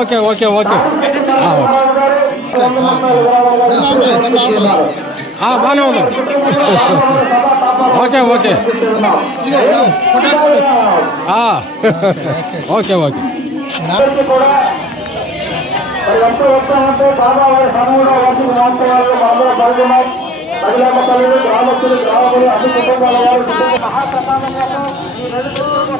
Okay okay okay బాగానే ఉంది okay okay okay okay గ్రామస్తులు గ్రామములు అన్ని కుటుంబాల వారు మహాప్రసాదం కోసం ఈ 2 రోజులు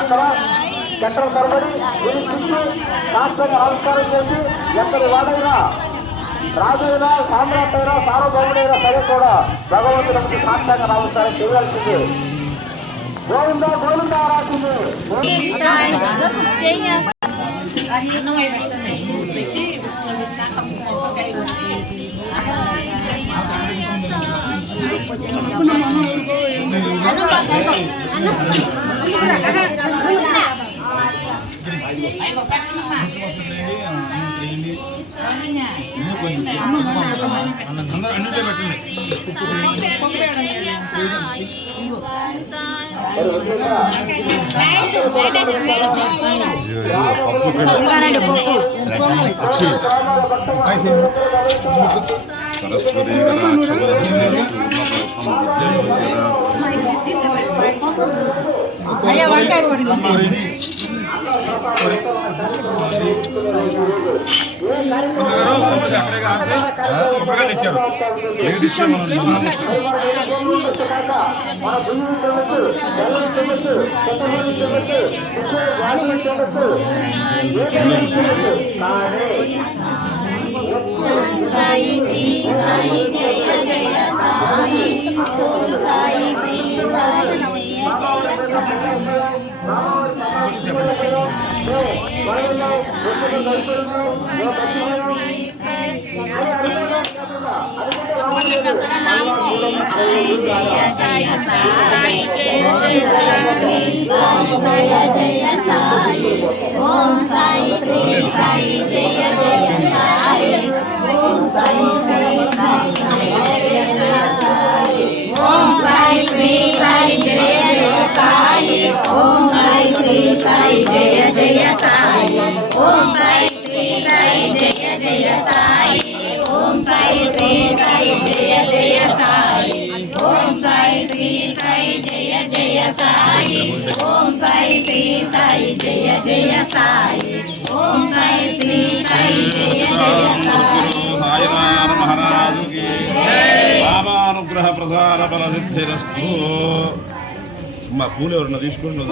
అక్కడ చక్రం తరబడి దీని చుట్టూ శాస్త్రంగా నమస్కారం చేసి ఎక్కడి వాడైనా రాజైనా సామ్రాట్టైనా సార్వభౌముడైనా సరే కూడా భగవంతుడికి సాష్టాంగ నమస్కారం చేయాల్సింది. గోవిందా గోవిందా రాసింది. బాబానుగ్రహ ప్రసార బల సిద్ధిరస్తు. మా పూలు ఎవరన్నా తీసుకోండి.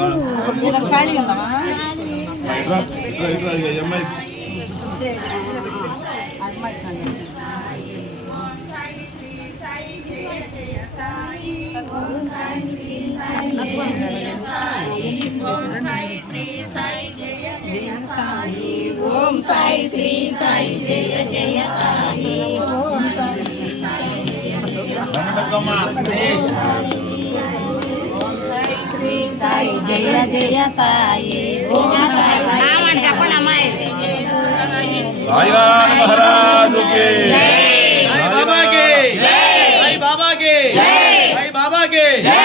అమ్మాయి ఓం సాయి శ్రీ సాయి జయ జయ సాయి. ఓం సాయి శ్రీ సాయి శ్రీ సాయి జయ జయ సాయి. ఓం సాయి చెప్పండి అమ్మాయి. సాయిరామ్ మహారాజ్ కి జై. బాబా కి జై. బాబా కి జై. బాబా కి జై.